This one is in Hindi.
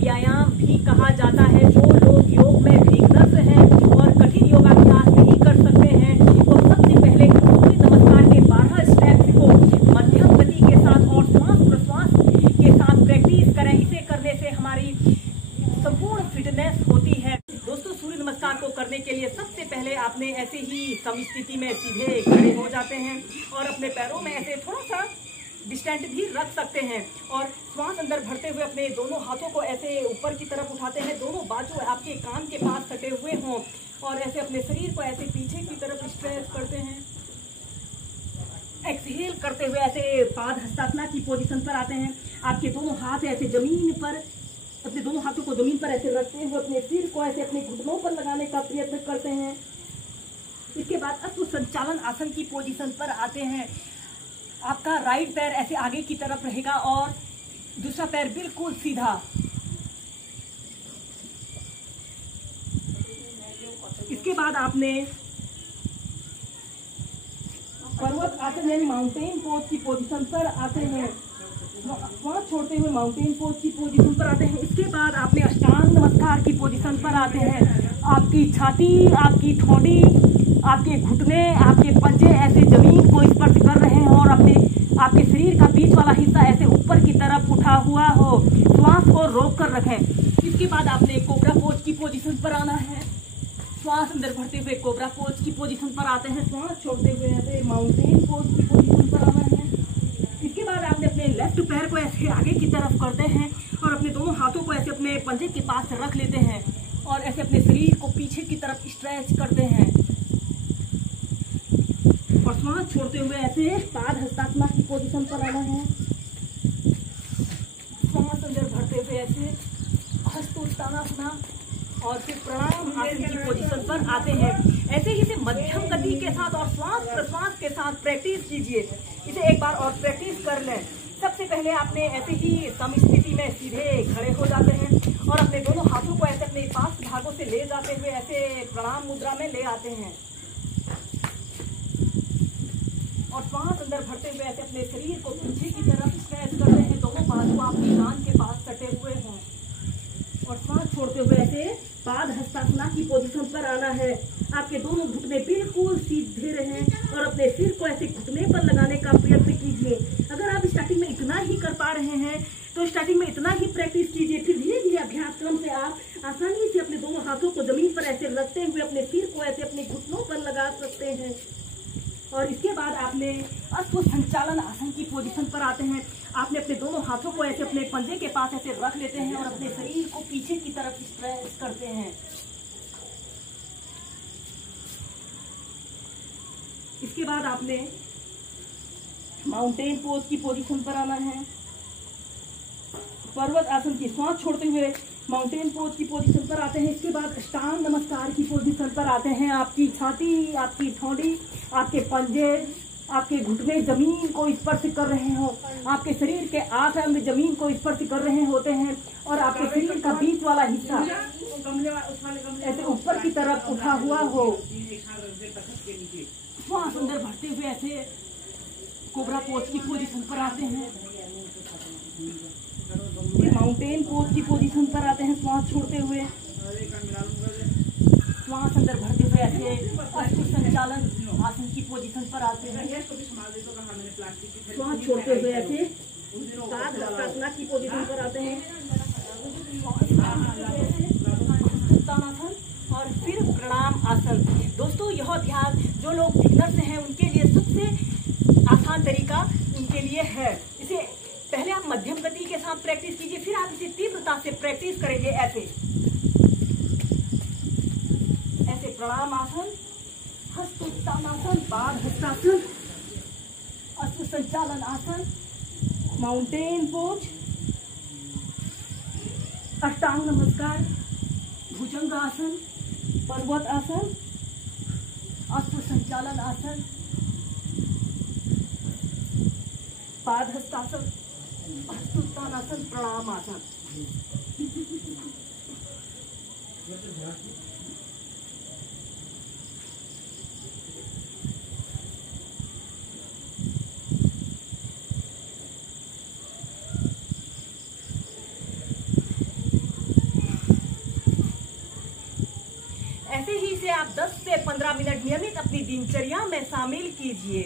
व्यायाम भी कहा जाता है। जो लोग योग में बिगिनर्स हैं और कठिन योगाभ्यास नहीं कर सकते हैं, वो सबसे पहले सूर्य नमस्कार के 12 स्टेप्स को मध्यम गति के साथ और श्वास प्रश्वास के साथ प्रैक्टिस करें। इसे करने से हमारी संपूर्ण फिटनेस होती है। दोस्तों, सूर्य नमस्कार को करने के लिए सबसे पहले आपने ऐसे ही समस्थिति में सीधे खड़े हो जाते हैं और अपने पैरों में ऐसे थोड़ा सा डिस्टेंट भी रख सकते हैं और श्वास अंदर भरते हुए अपने दोनों हाथों को ऐसे ऊपर की तरफ उठाते हैं। दोनों बाजू आपके कान के पास सटे हुए हों और ऐसे अपने शरीर को ऐसे पीछे की तरफ स्ट्रेच करते हैं। एक्सहेल करते हुए ऐसे पाद हस्तासना की पोजीशन पर आते हैं। आपके दोनों हाथ ऐसे जमीन पर, अपने दोनों हाथों को जमीन पर ऐसे रखते हुए अपने सिर को ऐसे अपने घुटनों पर लगाने का प्रयत्न करते हैं। इसके बाद अश्व संचालन आसन की पोजीशन पर आते हैं। आपका राइट पैर ऐसे आगे की तरफ रहेगा और दूसरा पैर बिल्कुल सीधा। इसके बाद आपने पर्वत आसन यानी माउंटेन पोज की पोजीशन पर आते हैं। श्वास छोड़ते हुए माउंटेन पोज की पोजीशन पर आते हैं। इसके बाद आपने अष्टांग नमस्कार की पोजीशन पर आते हैं। आपकी छाती, आपकी ठोड़ी, आपके घुटने, आपके पंजे ऐसे जमीन को स्पर्श कर रहे हैं और आपके शरीर का बीच वाला हिस्सा ऐसे ऊपर की तरफ उठा हुआ हो। श्वास को रोक कर रखें। इसके बाद आपने कोबरा पोज की पोजीशन पर आना है। श्वास अंदर भरते हुए कोबरा पोज की पोजीशन पर आते हैं। श्वास छोड़ते हुए ऐसे माउंटेन पोज की पोजीशन पर आना है। इसके बाद आपने अपने लेफ्ट पैर को ऐसे आगे की तरफ करते हैं और अपने दोनों हाथों को ऐसे अपने पंजे के पास रख लेते हैं और ऐसे अपने शरीर को पीछे की तरफ स्ट्रेच करते हैं और श्वास छोड़ते हुए ऐसे पाद हस्तासना की पोजीशन पर आना है। श्वास अंदर भरते हुए ऐसे हस्तोत्तानासना और फिर प्रणाम आसन की पोजीशन पर आते हैं। ऐसे ही से मध्यम गति के साथ और श्वास प्रश्वास के साथ प्रैक्टिस कीजिए। इसे एक बार और प्रैक्टिस कर लें। सबसे पहले आपने ऐसे ही समस्थिति में सीधे खड़े हो जाते हैं और अपने दोनों हाथों को ऐसे अपने पास भागों से ले जाते हुए ऐसे प्रणाम मुद्रा में ले आते हैं और श्वास अंदर भरते हुए ऐसे अपने शरीर को पीछे की तरफ स्ट्रेच करते हैं। दोनों बाजू आपके कान के पास सटे हुए हों और श्वास छोड़ते हुए ऐसे पाद हस्तासना की पोजीशन पर आना है। आपके दोनों घुटने बिल्कुल सीधे रहें और अपने सिर को ऐसे घुटने पर लगाने का प्रयत्न कीजिए। अगर आप स्टार्टिंग में इतना ही कर पा रहे हैं तो स्टार्टिंग में इतना ही प्रैक्टिस कीजिए। फिर धीरे धीरे अभ्यास क्रम से आप आसानी से अपने दोनों हाथों को जमीन पर ऐसे रखते हुए अपने सिर को ऐसे अपने घुटनों पर लगा सकते हैं और इसके बाद आपने अश्व संचालन आसन की पोजीशन पर आते हैं। आपने अपने दोनों हाथों को ऐसे अपने पंजे के पास ऐसे रख लेते हैं और अपने शरीर को पीछे की तरफ स्ट्रेच करते हैं। इसके बाद आपने माउंटेन पोज की पोजीशन पर आना है। पर्वत आसन की श्वास छोड़ते हुए माउंटेन पोज की पोजीशन पर आते हैं। इसके बाद अष्टांग नमस्कार की पोजीशन पर आते हैं। आपकी छाती, आपकी ठोड़ी, आपके पंजे, आपके घुटने जमीन को स्पर्श कर रहे हो। आपके शरीर के 8 अंग जमीन को स्पर्श कर रहे होते हैं और आपके शरीर का बीच वाला हिस्सा ऐसे ऊपर की तरफ उठा हुआ हो। श्वास अंदर भरते हुए ऐसे कोबरा पोज की पोजीशन पर आते हैं। माउंटेन पोज की पोजीशन पर आते हैं। श्वास छोड़ते हुए श्वास अंदर भरते हुए ऐसे अश्व संचालन आसन की पोजीशन पर आते हैं। श्वास छोड़ते हुए ऐसे पाद हस्तासना की पोजीशन पर आते हैं और फिर प्रणाम आसन। दोस्तों, यह अभ्यास जो लोग बिगिनर्स हैं उनके लिए सबसे आसान तरीका उनके लिए है। इसे पहले आप मध्यम गति के साथ प्रैक्टिस कीजिए, फिर आप इसे तीव्रता से प्रैक्टिस करेंगे। ऐसे प्रणाम आसन, हस्तोत्तानासन, पाद हस्तासन, अश्व संचालन आसन, माउंटेन पोज, अष्टांग नमस्कार, भुजंग आसन, पर्वत आसन, अश्व संचालन आसन, पाद हस्तासन, हस्तोत्तानासन, प्रणाम आसन। इसे आप 10 से 15 मिनट नियमित अपनी दिनचर्या में शामिल कीजिए।